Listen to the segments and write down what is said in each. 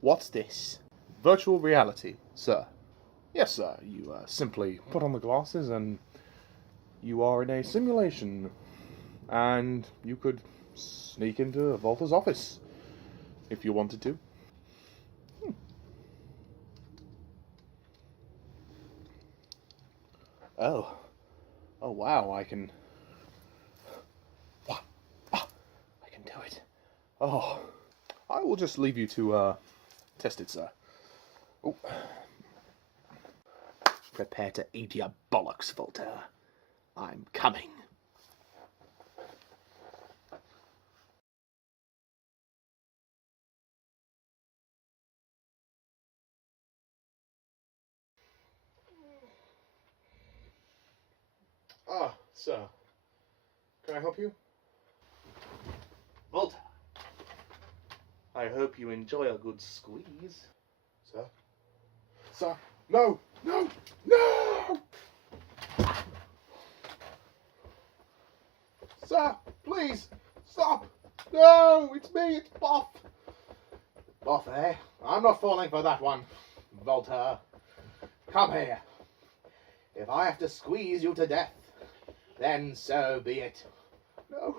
What's this? Virtual reality, sir. Yes, sir. You simply put on the glasses and you are in a simulation. And you could sneak into Volta's office if you wanted to. Oh. Oh, wow, I can do it. Oh. I will just leave you to test it, sir. Oh. Prepare to eat your bollocks, Volta. I'm coming. Ah, sir. Can I help you? Volta, I hope you enjoy a good squeeze. Sir? Sir? No! No! No! Sir, please, stop! No, it's me, it's Boff. Boff, eh? I'm not falling for that one. Volta, come here. If I have to squeeze you to death, then so be it. No,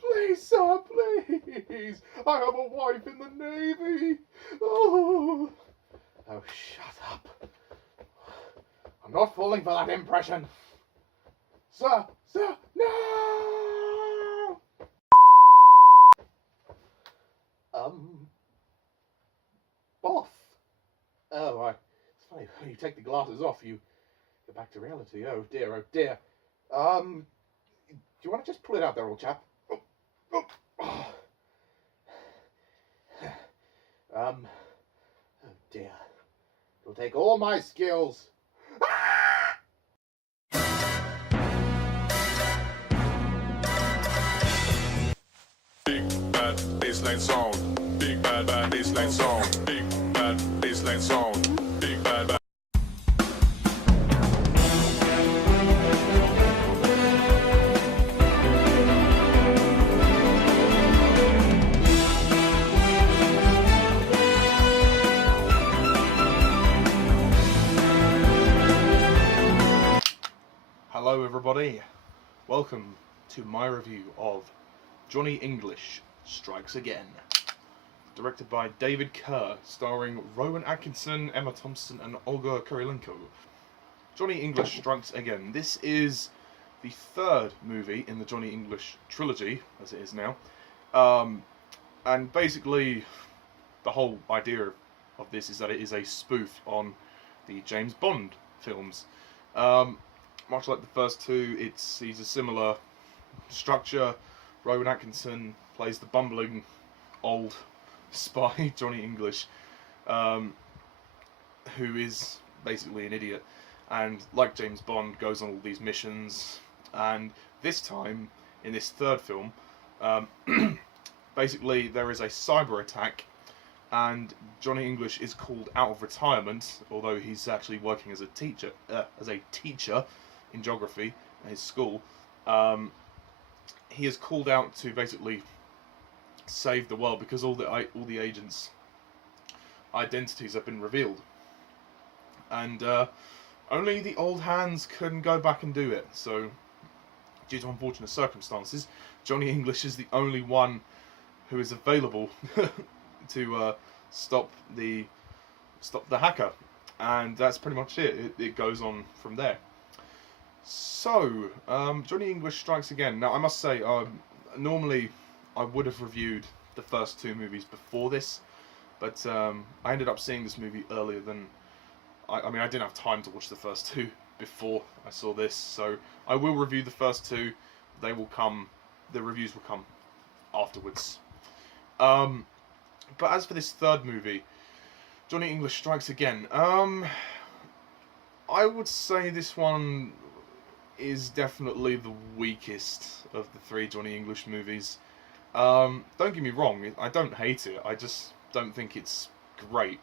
please, sir, please. I have a wife in the Navy. Oh, shut up. I'm not falling for that impression. Sir, no! Boff. Oh, it's funny, when you take the glasses off, you go back to reality. Oh dear, oh dear. Do you want to just pull it out there, old chap? Oh dear. It'll take all my skills. Big bad baseline sound. Big bad baseline sound. Big bad baseline sound. Big bad. Hello everybody, welcome to my review of Johnny English Strikes Again, directed by David Kerr, starring Rowan, Atkinson, Emma Thompson and Olga Kurylenko. Johnny English Strikes Again. This is the third movie in the Johnny English trilogy, as it is now, and basically the whole idea of this is that it is a spoof on the James Bond films. Much like the first two, it sees a similar structure. Rowan Atkinson plays the bumbling old spy, Johnny English, who is basically an idiot, and like James Bond, goes on all these missions. And this time, in this third film, basically there is a cyber attack, and Johnny English is called out of retirement, although he's actually working as a teacher, in geography at his school. He is called out to basically save the world because all the agents' identities have been revealed, and only the old hands can go back and do it. So, due to unfortunate circumstances, Johnny English is the only one who is available to stop the hacker, and that's pretty much it. It goes on from there. So, Johnny English Strikes Again. Now, I must say, normally I would have reviewed the first two movies before this, but I ended up seeing this movie earlier than... I mean, I didn't have time to watch the first two before I saw this, so I will review the first two. They will come... The reviews will come afterwards. But as for this third movie, Johnny English Strikes Again, I would say this one is definitely the weakest of the three Johnny English movies. Don't get me wrong, I don't hate it, I just don't think it's great.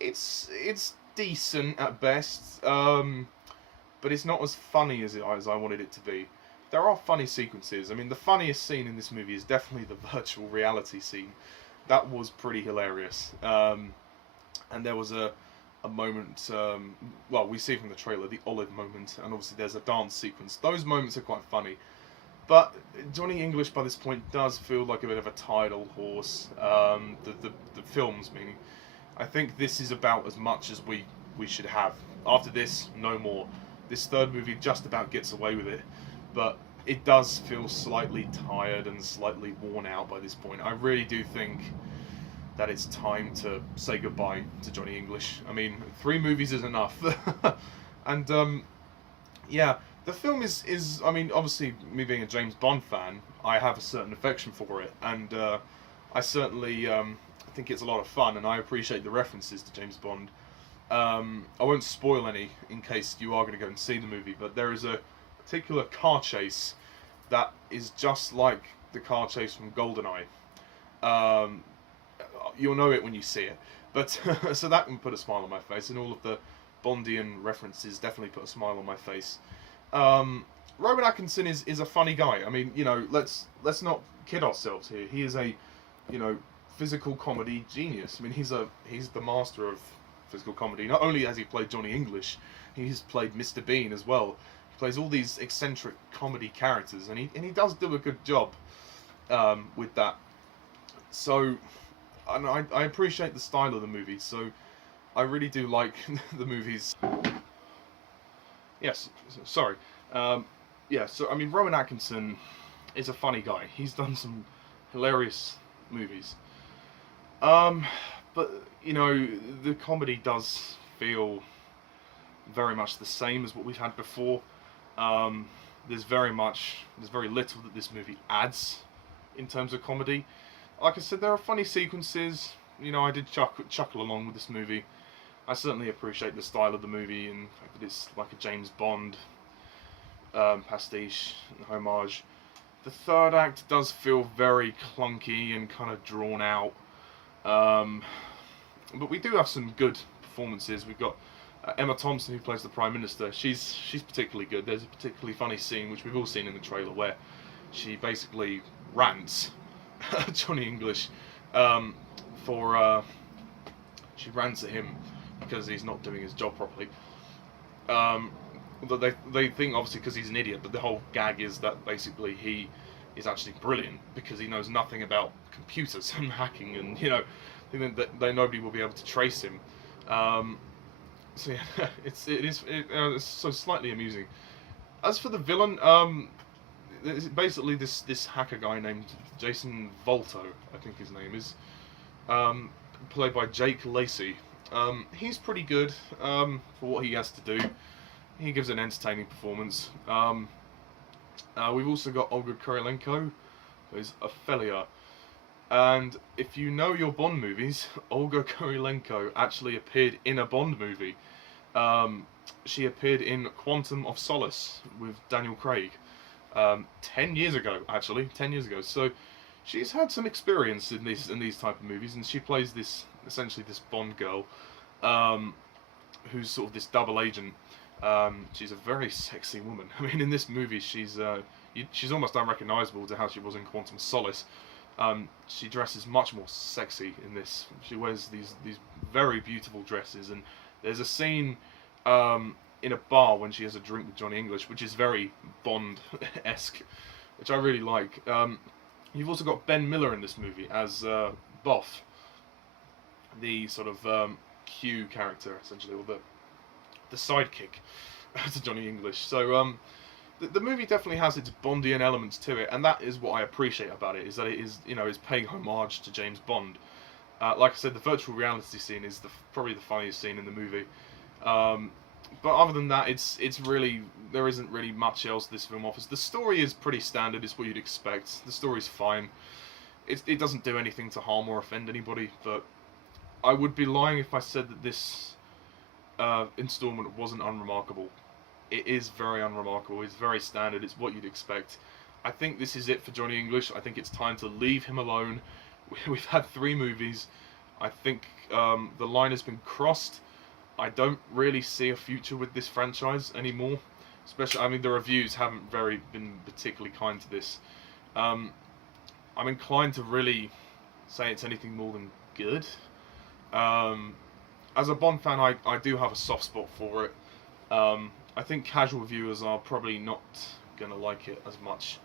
It's decent at best, but it's not as funny as I wanted it to be. There are funny sequences. I mean, the funniest scene in this movie is definitely the virtual reality scene. that was pretty hilarious. And there was a moment, well, we see from the trailer, the olive moment, and obviously there's a dance sequence. Those moments are quite funny. But Johnny English by this point does feel like a bit of a tired old horse. The films, meaning. I think this is about as much as we should have. After this, no more. This third movie just about gets away with it. But it does feel slightly tired and slightly worn out by this point. I really do think that it's time to say goodbye to Johnny English. I mean, 3 movies is enough. And, yeah, the film is, I mean, obviously, me being a James Bond fan, I have a certain affection for it. And I certainly think it's a lot of fun, and I appreciate the references to James Bond. I won't spoil any in case you are going to go and see the movie, but there is a particular car chase that is just like the car chase from GoldenEye. You'll know it when you see it. But so that can put a smile on my face, and all of the Bondian references definitely put a smile on my face. Rowan Atkinson is a funny guy. I mean, you know, let's not kid ourselves here. He is a, you know, physical comedy genius. I mean, he's the master of physical comedy. Not only has he played Johnny English, he's played Mr. Bean as well. He plays all these eccentric comedy characters, and he does do a good job with that. So, and I appreciate the style of the movie. So, I really do like the movies. Yes, sorry. Yeah, so I mean, Rowan Atkinson is a funny guy. He's done some hilarious movies. But, you know, the comedy does feel very much the same as what we've had before. There's very little that this movie adds in terms of comedy. Like I said, there are funny sequences. You know, I did chuckle along with this movie. I certainly appreciate the style of the movie and the fact that it's like a James Bond pastiche and homage. The third act does feel very clunky and kind of drawn out. But we do have some good performances. We've got Emma Thompson, who plays the Prime Minister. She's particularly good. There's a particularly funny scene, which we've all seen in the trailer, where she basically rants Johnny English she rants at him because he's not doing his job properly. They think, obviously, because he's an idiot, but the whole gag is that basically he is actually brilliant because he knows nothing about computers and hacking, and, you know, that nobody will be able to trace him. So yeah, it's so slightly amusing. As for the villain, it's basically this hacker guy named Jason Volto, I think his name is, played by Jake Lacy. He's pretty good for what he has to do. He gives an entertaining performance. We've also got Olga Kurylenko, who's Ophelia. And if you know your Bond movies, Olga Kurylenko actually appeared in a Bond movie. She appeared in Quantum of Solace with Daniel Craig 10 years ago, actually. 10 years ago. So she's had some experience in these type of movies, and she plays essentially this Bond girl who's sort of this double agent. She's a very sexy woman. I mean, in this movie, she's almost unrecognisable to how she was in Quantum of Solace. She dresses much more sexy in this. She wears these very beautiful dresses, and there's a scene in a bar when she has a drink with Johnny English, which is very Bond-esque, which I really like. You've also got Ben Miller in this movie as Boff, the sort of Q character, essentially, or the sidekick to Johnny English. So the movie definitely has its Bondian elements to it, and that is what I appreciate about it, is that it is, you know, is paying homage to James Bond. Like I said, the virtual reality scene is probably the funniest scene in the movie. But other than that, it's really, there isn't really much else this film offers. The story is pretty standard, it's what you'd expect. The story's fine. It doesn't do anything to harm or offend anybody, but I would be lying if I said that this installment wasn't unremarkable. It is very unremarkable, it's very standard, it's what you'd expect. I think this is it for Johnny English. I think it's time to leave him alone. We've had 3 movies. I think the line has been crossed. I don't really see a future with this franchise anymore. Especially, I mean, the reviews haven't been particularly kind to this. I'm inclined to really say it's anything more than good. As a Bond fan, I do have a soft spot for it. I think casual viewers are probably not going to like it as much.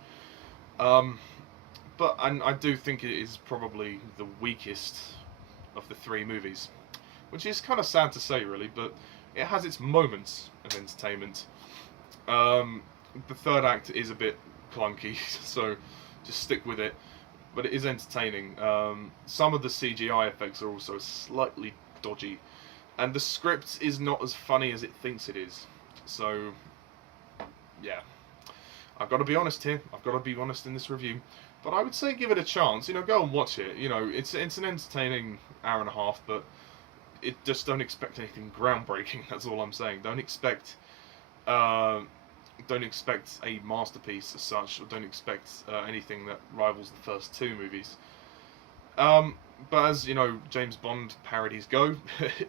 But I do think it is probably the weakest of the three movies, which is kind of sad to say, really, but it has its moments of entertainment. The third act is a bit clunky, so just stick with it, but it is entertaining. Some of the CGI effects are also slightly dodgy, and the script is not as funny as it thinks it is. So, yeah. I've got to be honest here. I've got to be honest in this review. But I would say give it a chance. Go and watch it. It's an entertaining hour and a half, but just don't expect anything groundbreaking. That's all I'm saying. Don't expect a masterpiece as such, or don't expect anything that rivals the first two movies. But as James Bond parodies go,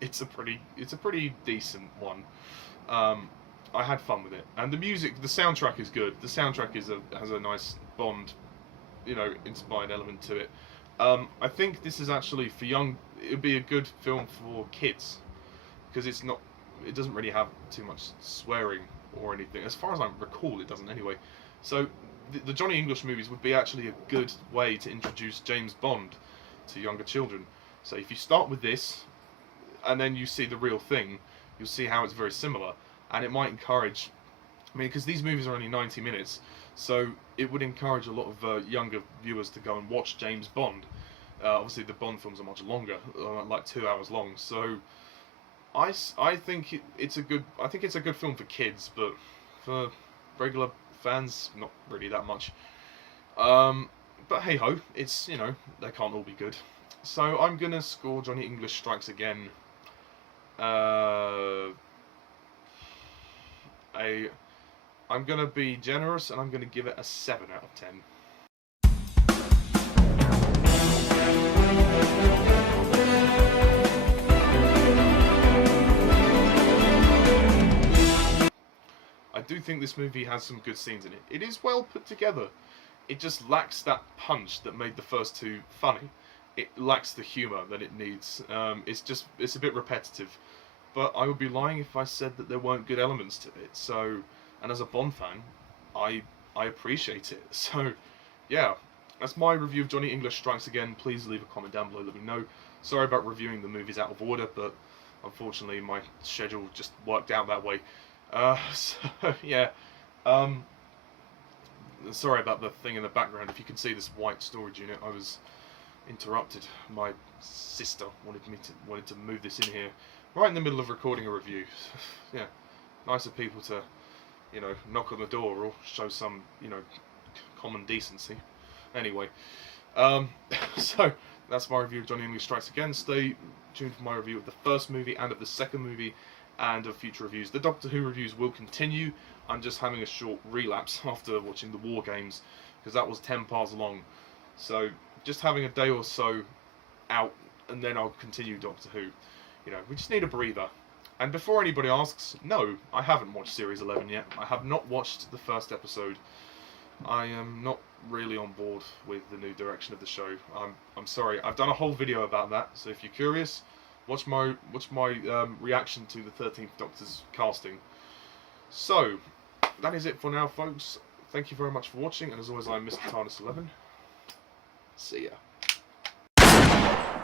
it's a pretty decent one. I had fun with it, and the soundtrack is good. The soundtrack has a nice Bond, inspired element to it. I think this is actually for young. It'd be a good film for kids, because it doesn't really have too much swearing or anything. As far as I recall, it doesn't anyway. So the Johnny English movies would be actually a good way to introduce James Bond to younger children. So if you start with this, and then you see the real thing, you'll see how it's very similar. And it might encourage, because these movies are only 90 minutes, so it would encourage a lot of younger viewers to go and watch James Bond. Obviously, the Bond films are much longer, like 2 hours long. So, I think it's a good film for kids, but for regular fans, not really that much. But hey ho, it's they can't all be good. So I'm gonna score Johnny English Strikes Again. I'm going to be generous, and I'm going to give it a 7 out of 10. I do think this movie has some good scenes in it. It is well put together. It just lacks that punch that made the first two funny. It lacks the humour that it needs. It's a bit repetitive. But I would be lying if I said that there weren't good elements to it. So, and as a Bond fan, I appreciate it. So, yeah, that's my review of Johnny English Strikes Again. Please leave a comment down below, let me know. Sorry about reviewing the movies out of order, but unfortunately my schedule just worked out that way. So, yeah. Sorry about the thing in the background. If you can see this white storage unit, I was interrupted. My sister wanted to move this in here. Right in the middle of recording a review. Yeah, nice of people to, knock on the door or show some, common decency. Anyway, so that's my review of Johnny English Strikes Again. Stay tuned for my review of the first movie and of the second movie and of future reviews. The Doctor Who reviews will continue. I'm just having a short relapse after watching the War Games, because that was 10 parts long. So just having a day or so out, and then I'll continue Doctor Who. We just need a breather. And before anybody asks, no, I haven't watched Series 11 yet. I have not watched the first episode. I am not really on board with the new direction of the show. I'm sorry. I've done a whole video about that, so if you're curious, watch my reaction to the 13th Doctor's casting. So, that is it for now, folks. Thank you very much for watching, and as always, I'm Mr. TARDIS11. See ya.